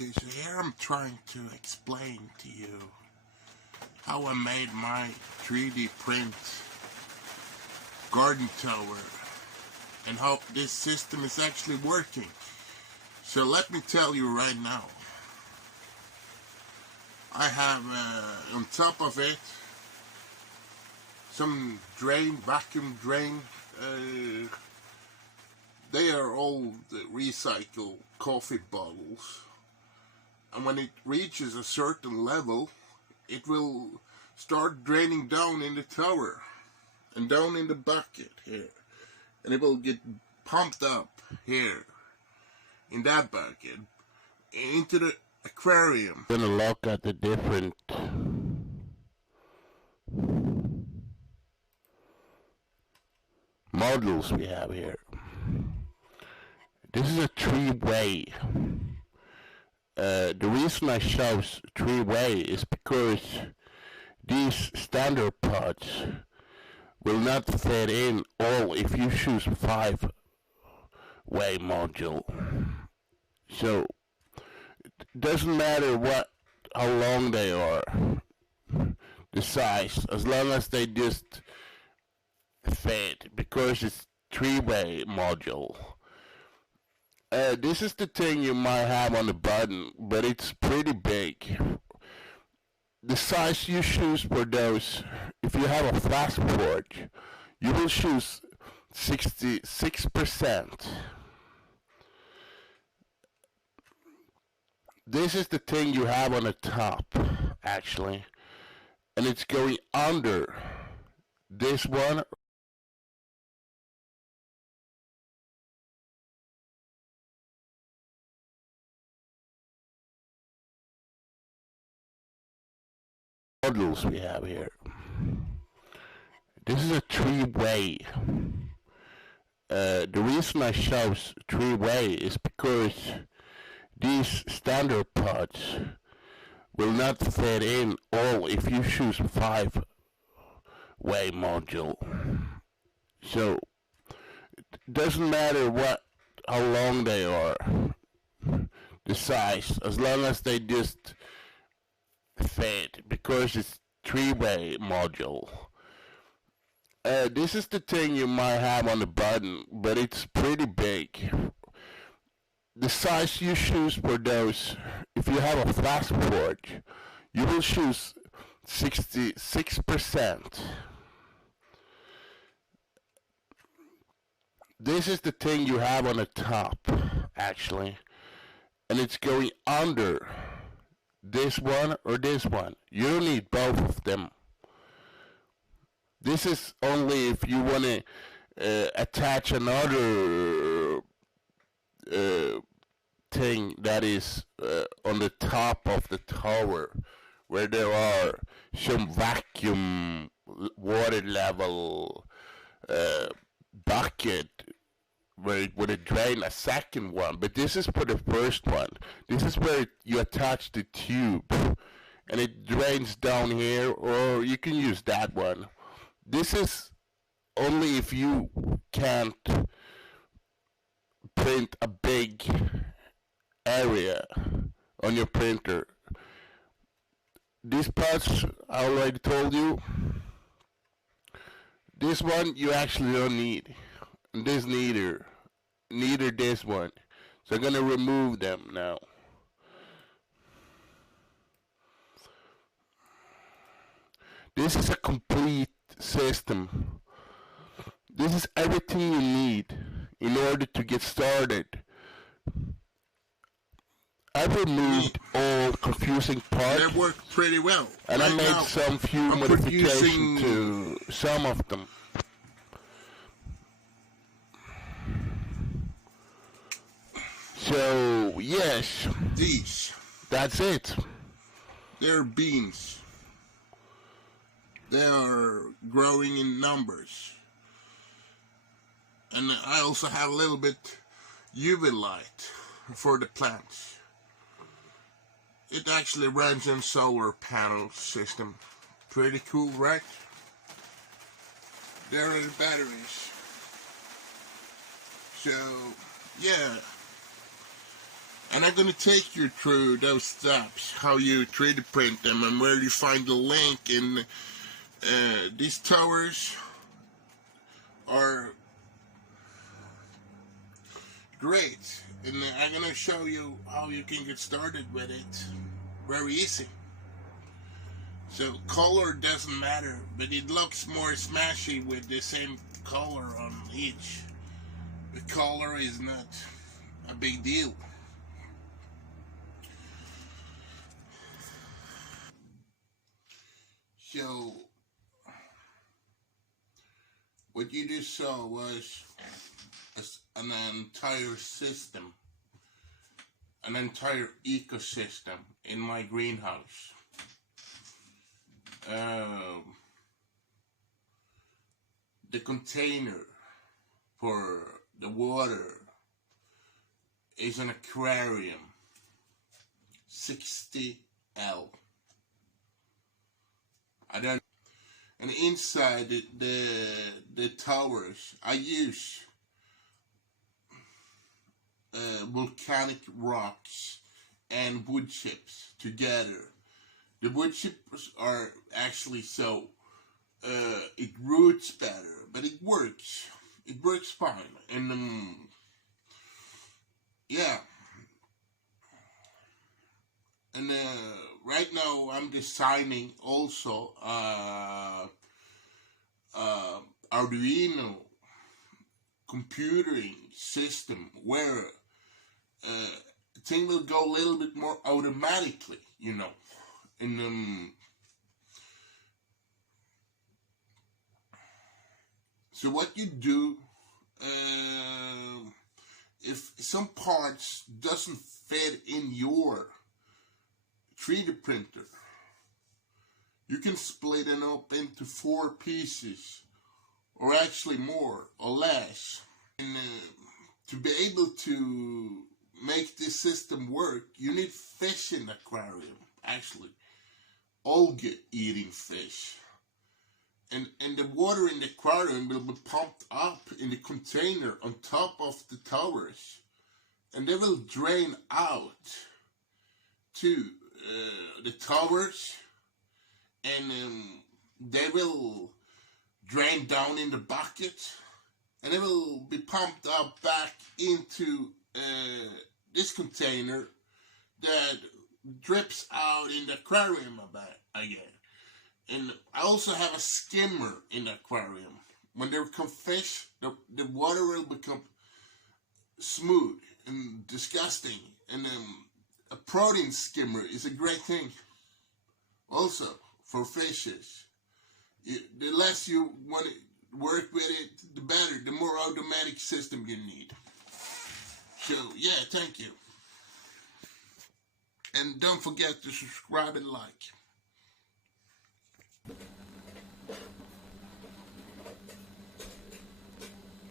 Okay, so here I'm trying to explain to you how I made my 3D print garden tower and how this system is actually working. So let me tell you right now. I have on top of it some vacuum drain. They are old recycled coffee bottles. And when it reaches a certain level, it will start draining down in the tower and down in the bucket here. And it will get pumped up here in that bucket into the aquarium. I'm gonna look at the different modules we have here. This is a three-way. The reason I chose three-way is because these standard pods will not fit in all if you choose 5-way module. So it doesn't matter how long they are, the size, as long as they just fit, because it's 3-way module. This is the thing you might have on the button, but it's pretty big. The size you choose for those, if you have a flash port, you will choose 66%. This is the thing you have on the top, actually, and it's going under this one. Models we have here. This is a three-way. The reason I chose three-way is because these standard pods will not fit in all if you choose 5-way module. So it doesn't matter how long they are, the size, as long as they just fit, because it's 3-way module. This is the thing you might have on the button, but it's pretty big. The size you choose for those, if you have a flash port, you will choose 66%. This is the thing you have on the top, actually, and it's going under this one or this one. You don't need both of them. This is only if you want to attach another thing that is on the top of the tower, where there are some vacuum water level bucket where it would drain a second one, but this is for the first one. This is where you attach the tube and it drains down here, or you can use that one. This is only if you can't print a big area on your printer. These parts I already told you. This one you actually don't need. And this neither this one. So I'm gonna remove them now. This is a complete system. This is everything you need in order to get started. I removed all confusing parts. They work pretty well. And I made some few modifications to some of them. So, yes. That's it. They're beans. They are growing in numbers. And I also have a little bit UV light for the plants. It actually runs on solar panel system. Pretty cool, right? There are the batteries. So, yeah. And I'm going to take you through those steps, how you 3D print them and where you find the link. In these towers are great, and I'm going to show you how you can get started with it. Very easy. So color doesn't matter, but it looks more smashy with the same color on each. The color is not a big deal. So what you just saw was an entire system, an entire ecosystem in my greenhouse. The container for the water is an aquarium, 60L. I don't. And inside the towers, I use volcanic rocks and wood chips together. The wood chips are actually so it roots better, but it works. It works fine, and yeah. And right now I'm designing also Arduino computing system where thing will go a little bit more automatically, you know. And so what you do, if some parts doesn't fit in your 3D printer, you can split it up into 4 pieces, or actually more or less. And to be able to make this system work, you need fish in the aquarium, actually. Algae eating fish. And the water in the aquarium will be pumped up in the container on top of the towers. And they will drain out to the towers, and they will drain down in the bucket, and it will be pumped up back into this container that drips out in the aquarium again. And I also have a skimmer in the aquarium. When there come fish, the water will become smooth and disgusting, and a protein skimmer is a great thing also for fishes. The less you want to work with it, the better, the more automatic system you need. So yeah, thank you. And don't forget to subscribe and like.